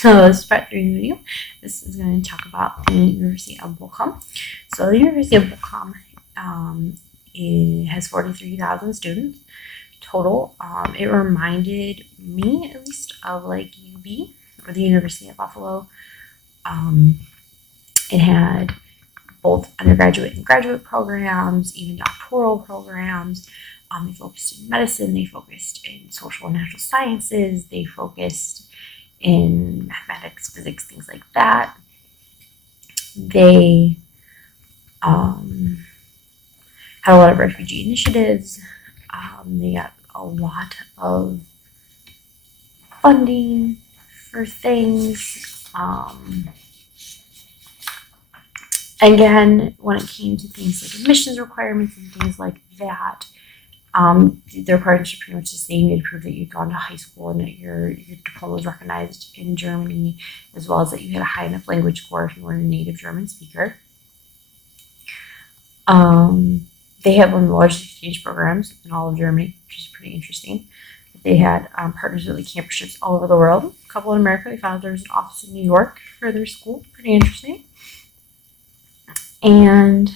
So this is part 3 video. This is going to talk about the University of Bochum. So the University of Bochum it has 43,000 students total. It reminded me, at least, of like UB or the University of Buffalo. It had both undergraduate and graduate programs, even doctoral programs. They focused in medicine, they focused in social and natural sciences, they focused in mathematics, physics, things like that. They had a lot of refugee initiatives. They got a lot of funding for things. Again, when it came to things like admissions requirements and things like that, the requirements are pretty much the same. You had to prove that you'd gone to high school and that your diploma was recognized in Germany, as well as that you had a high enough language score if you weren't a native German speaker. They had one of the largest exchange programs in all of Germany, which is pretty interesting. They had partners with like campusships all over the world. A couple in America. They found out there was an office in New York for their school. Pretty interesting. And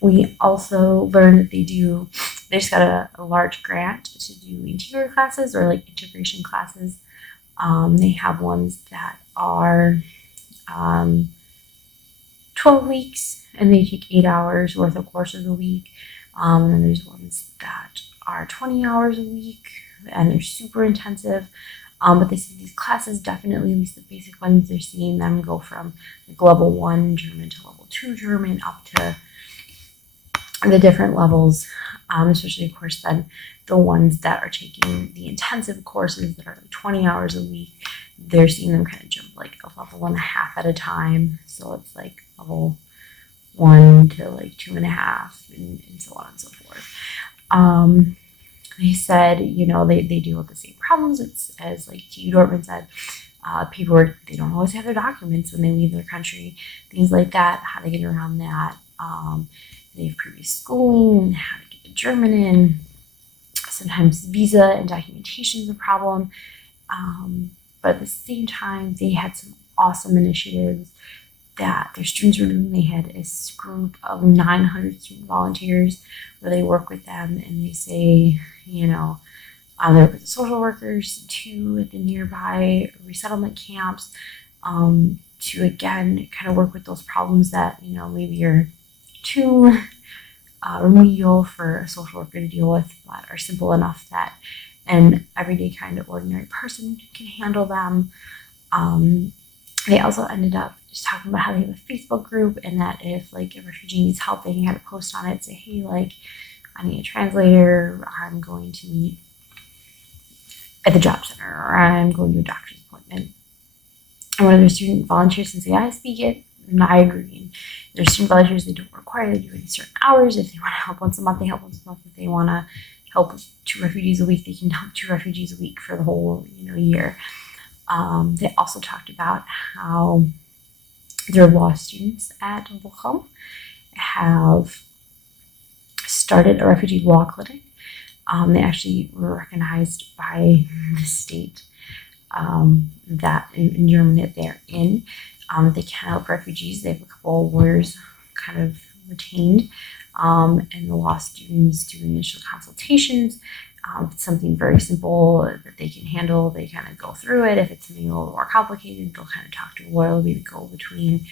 we also learned that they just got a large grant to do interior classes or like integration classes. They have ones that are 12 weeks and they take 8 hours worth of courses a week. And then there's ones that are 20 hours a week and they're super intensive. But they said these classes definitely, at least the basic ones, they're seeing them go from like level 1 German to level 2 German up to the different levels, especially, of course, then the ones that are taking the intensive courses that are like 20 hours a week, they're seeing them kind of jump like a level 1.5 at a time. So it's like level 1 to like 2.5 and so on and so forth. They said, they deal with the same problems as like T. Dortmund said. People they don't always have their documents when they leave their country, things like that, how to get around that. They have previous schooling, how to get the German in. Sometimes visa and documentation is a problem. But at the same time, they had some awesome initiatives that their students were doing. They had a group of 900 student volunteers where they work with them and they say, they work with the social workers too at the nearby resettlement camps to, again, kind of work with those problems that, maybe you're too remedial for a social worker to deal with, but are simple enough that an everyday kind of ordinary person can handle them. They also ended up just talking about how they have a Facebook group and that if like a refugee needs help, they can kind of post on it, say, hey, like I need a translator, or I'm going to meet at the job center, or I'm going to a doctor's appointment. And one of their student volunteers can say, I speak it, and I agree. And their student volunteers, they don't require they do any certain hours. If they want to help once a month, they help once a month. If they want to help 2 refugees a week, they can help 2 refugees a week for the whole year. They also talked about how their law students at Bochum have started a refugee law clinic. They actually were recognized by the state that in Germany that they're in. They can help refugees. They have a couple of lawyers kind of retained, and the law students do initial consultations. If it's something very simple that they can handle, they kind of go through it. If it's something a little more complicated, they'll kind of talk to a lawyer, be the go-between.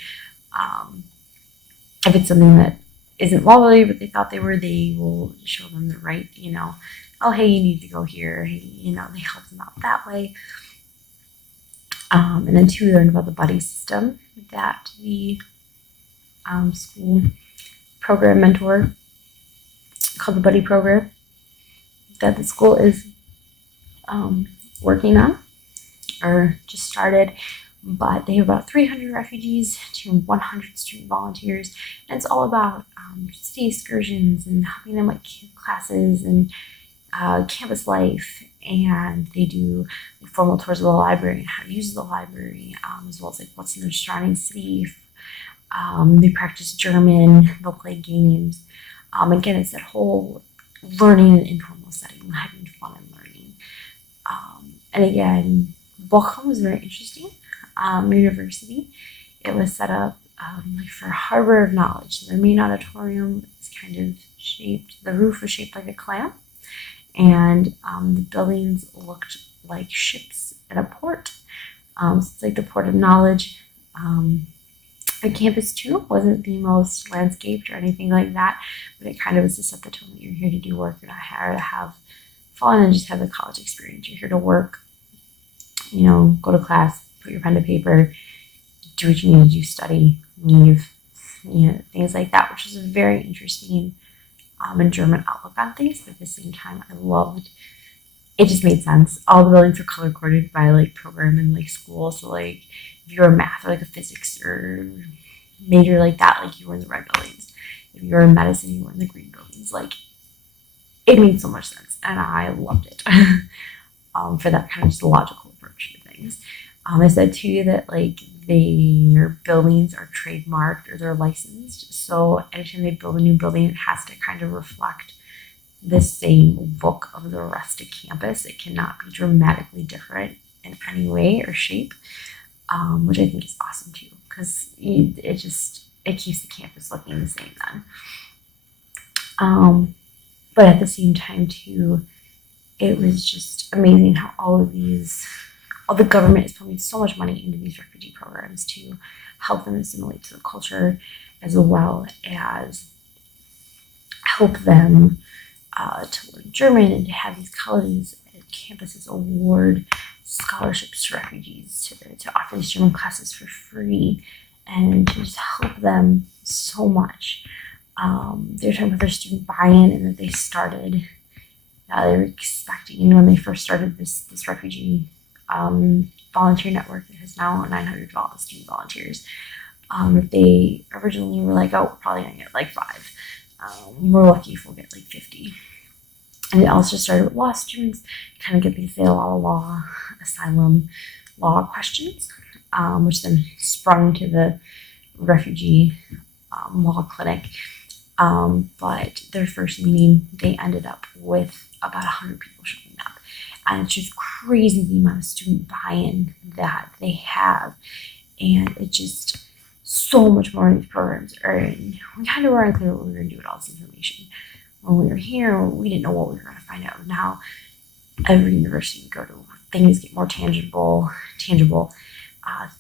If it's something that isn't law-related, but they thought they were, they will show them the right, oh, hey, you need to go here. Hey, they help them out that way. And then 2, learned about the buddy system that the school program mentor called the Buddy Program that the school is working on or just started. But they have about 300 refugees to 100 student volunteers, and it's all about city excursions and helping them with classes and campus life. And they do formal tours of the library and how to use the library, as well as like what's in their surrounding city. They practice German, they'll play games. Again, it's that whole learning in an informal setting, having fun and learning. And again, Bochum was very interesting. University. It was set up like for a harbor of knowledge. So their main auditorium is kind of shaped, the roof was shaped like a clam, and the buildings looked like ships at a port. So it's like the port of knowledge. The campus too wasn't the most landscaped or anything like that, but it kind of was to set the tone that you're here to do work. You're not here to have fun and just have the college experience. You're here to work, go to class, put your pen to paper, do what you need to do, study, leave, things like that, which was a very interesting and German outlook on things. But at the same time, I loved it. Just made sense. All the buildings were color coded by like program and like school. So like if you were math or like a physics or major like that, like you were in the red buildings. If you were in medicine, you were in the green buildings. Like it made so much sense, and I loved it for that kind of just logical approach to things. I said too that like their buildings are trademarked or they're licensed. So anytime they build a new building, it has to kind of reflect the same look of the rest of campus. It cannot be dramatically different in any way or shape, which I think is awesome too, because it keeps the campus looking the same then. But at the same time too, it was just amazing how all the government is pumping so much money into these refugee programs to help them assimilate to the culture, as well as help them to learn German, and to have these colleges and campuses award scholarships to refugees to offer these German classes for free, and to just help them so much. They're talking about their student buy-in, and that they started. They were expecting when they first started this refugee volunteer network that has now 900 student volunteers. That they originally were like, oh, we're probably gonna get like 5. We're lucky if we'll get like 50. And it also started with law students, kind of get because they had a lot of law, asylum law questions, which then sprung to the refugee law clinic. But their first meeting, they ended up with about 100 people showing up. And it's just crazy the amount of student buy-in that they have. And it's just so much more in these programs. And we kind of were unclear what we were going to do with all this information. When we were here, we didn't know what we were going to find out. Now, every university we go to, things get more tangible.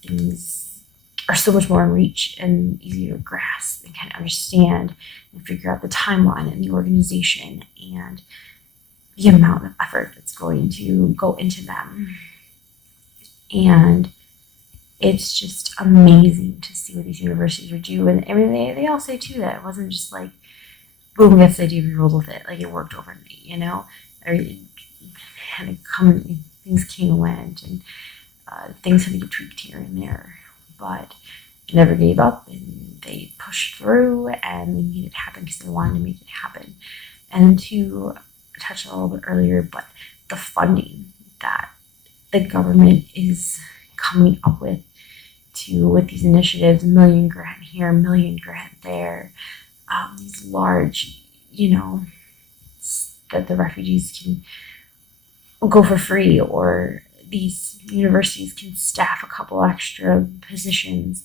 Things are so much more in reach and easier to grasp and kind of understand and figure out the timeline and the organization and the amount of effort that's going to go into them. And it's just amazing to see what these universities are doing. And I mean, they all say too that it wasn't just like, boom, we got this idea, we rolled with it. Like it worked overnight, Or it had to come, things came and went, and things had to get tweaked here and there. But they never gave up, and they pushed through, and they made it happen because they wanted to make it happen. And to touch on a little bit earlier, but the funding that the government is coming up with these initiatives, $1 million grant here, $1 million grant there, these large, that the refugees can go for free, or these universities can staff a couple extra positions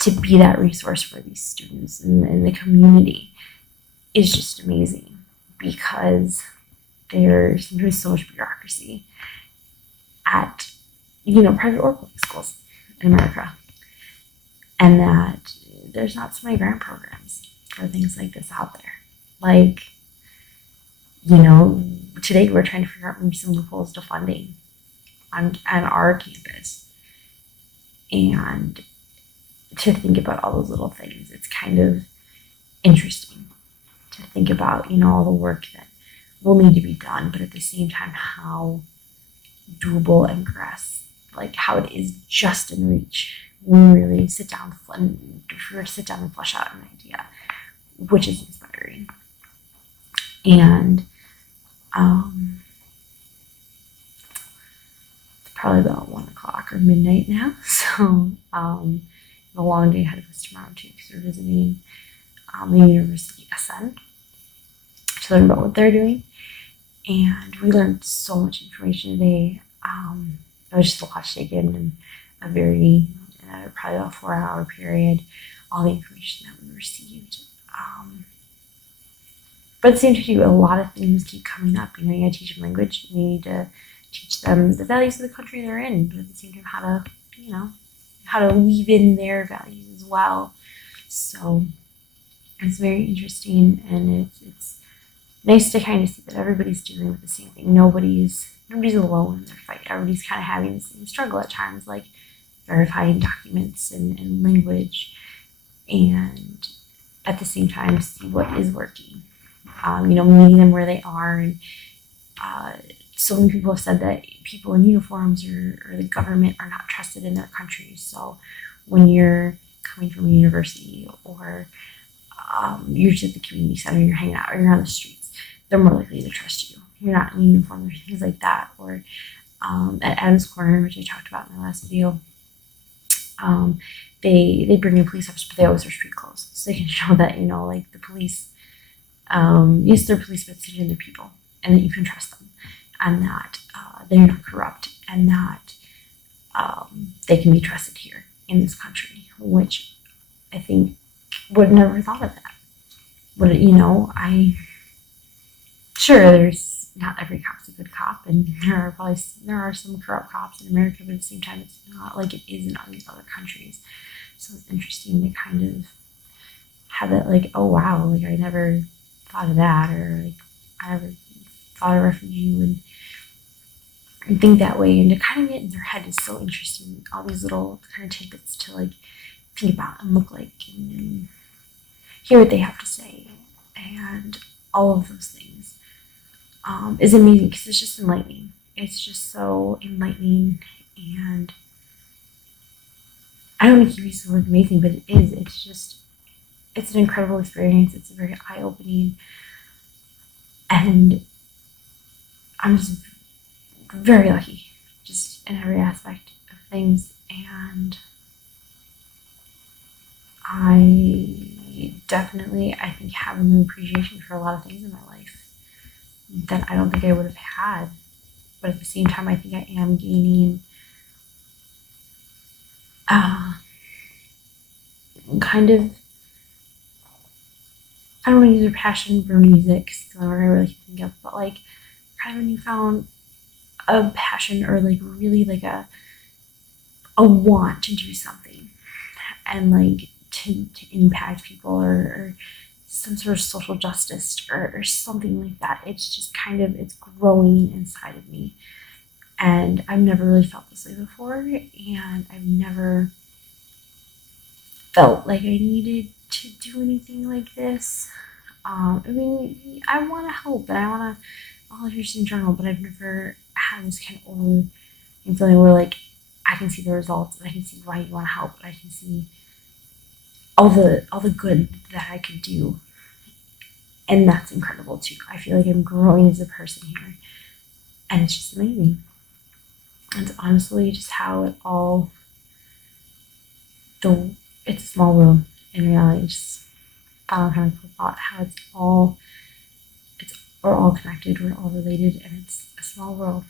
to be that resource for these students and the community, is just amazing, because there's so much bureaucracy at private or public schools in America, and that there's not so many grant programs for things like this out there. Like, today we're trying to figure out maybe some loopholes to funding on our campus, and to think about all those little things. It's kind of interesting to think about, all the work that will need to be done, but at the same time, how doable and grasp, like how it is just in reach when we really sit down and flesh out an idea, which is inspiring. And it's probably about 1:00 or midnight now, so a long day ahead of us tomorrow too, because we're visiting the University Essen to learn about what they're doing. And we learned so much information today. It was just a lot to take in probably about 4 hour period, all the information that we received. But at the same time, too, a lot of things keep coming up. You gotta teach them language. You need to teach them the values of the country they're in, but at the same time, how to weave in their values as well. So it's very interesting, and it's nice to kind of see that everybody's dealing with the same thing. Nobody's alone in their fight. Everybody's kind of having the same struggle at times, like verifying documents and language, and at the same time see what is working. Meeting them where they are, and so many people have said that people in uniforms or the government are not trusted in their countries. So when you're coming from a university, or you're just at the community center, you're hanging out, or you're on the streets, they're more likely to trust you. You're not in uniform or things like that. Or at Adams Corner, which I talked about in my last video, they bring in police officers, but they always wear street clothes, so they can show that the police. Yes, they're police, but they're people, and that you can trust them, and that they're not corrupt, and that they can be trusted here in this country, which I think would have never thought of that. Sure, there's not every cop's a good cop, and there are some corrupt cops in America, but at the same time, it's not like it is in all these other countries. So it's interesting to kind of have that, like, oh wow, like I never thought of that, or like I never thought a refugee would think that way, and to kind of get in their head is so interesting. All these little kind of tidbits to like think about and look like, and hear what they have to say, and all of those things is amazing, because it's just enlightening. It's just so enlightening, and I don't want to keep using the word amazing, but it is. It's an incredible experience. It's very eye-opening, and I'm just very lucky, just in every aspect of things. And I definitely, I think, have an appreciation for a lot of things in my life that I don't think I would have had. But at the same time, I think I am gaining kind of, I don't want to use a passion for music, because that's what I really think of, but like kind of when you found a passion, or like really like a want to do something, and like to impact people, or some sort of social justice, or something like that. It's just kind of, it's growing inside of me, and I've never really felt this way before, and I've never felt like I needed to do anything like this. I want to help, and I want to volunteer in general, but I've never had this kind of overwhelming feeling where like I can see the results, and I can see why you want to help, and I can see all the good that I could do, and that's incredible too. I feel like I'm growing as a person here, and it's just amazing. And honestly, just how it all, though it's a small world in reality, just found kind of cool thought how we're all connected, we're all related, and it's a small world.